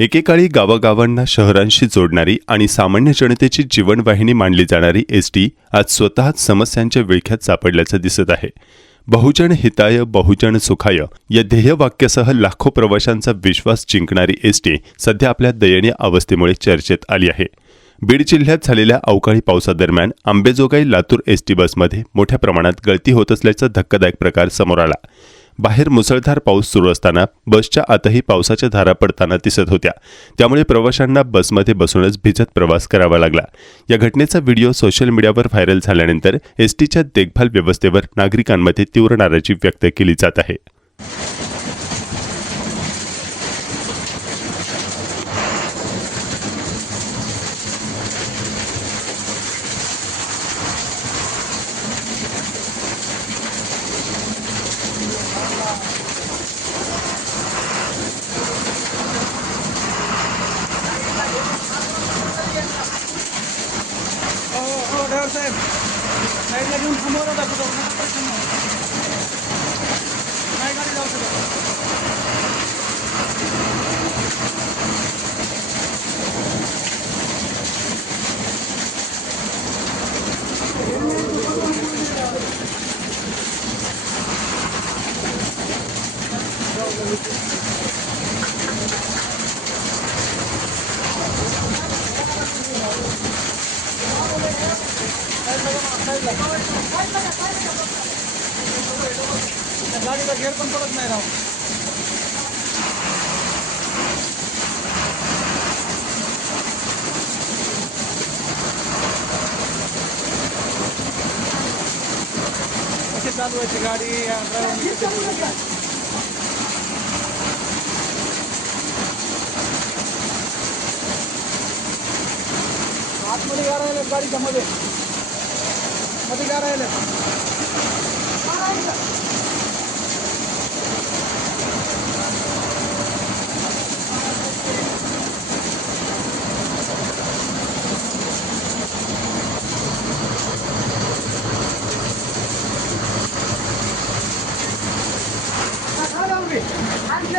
एकेकाळी गावागावांना शहरांशी जोडणारी आणि सामान्य जनतेची जीवनवाहिनी मानली जाणारी एसटी आज स्वतःच समस्यांच्या विळख्यात सापडल्याचं दिसत आहे। बहुजन हिताय बहुजन सुखाय या ध्येयवाक्यासह लाखो प्रवाशांचा विश्वास जिंकणारी एसटी सध्या आपल्या दयनीय अवस्थेमुळे चर्चेत आली आहे। बीड जिल्ह्यात झालेल्या अवकाळी पावसादरम्यान अंबेजोगाई लातूर एसटी बसमध्ये मोठ्या प्रमाणात गळती होत असल्याचा धक्कादायक प्रकार समोर आला। बाहेर मुसळधार पाऊस सुरू असताना बसच्या आतही पावसाच्या धारा पडताना दिसत होत्या, त्यामुळे प्रवाशांना बसमध्ये बसूनच भिजत प्रवास करावा लागला। या घटनेचा व्हिडिओ सोशल मीडियावर व्हायरल झाल्यानंतर एसटीच्या देखभाल व्यवस्थेवर नागरिकांमध्ये तीव्र नाराजी व्यक्त केली जात आहे। ड्रायव्हर साहेब साईडला घेऊन समोर दाखवतो नाही गाडी जाऊ शकत। गाडीला घेर पण पडत नाही राव। कशी चालवायची गाडी आतमध्ये गा राहिले गाडीच्या मध्ये गा राहिले। आणि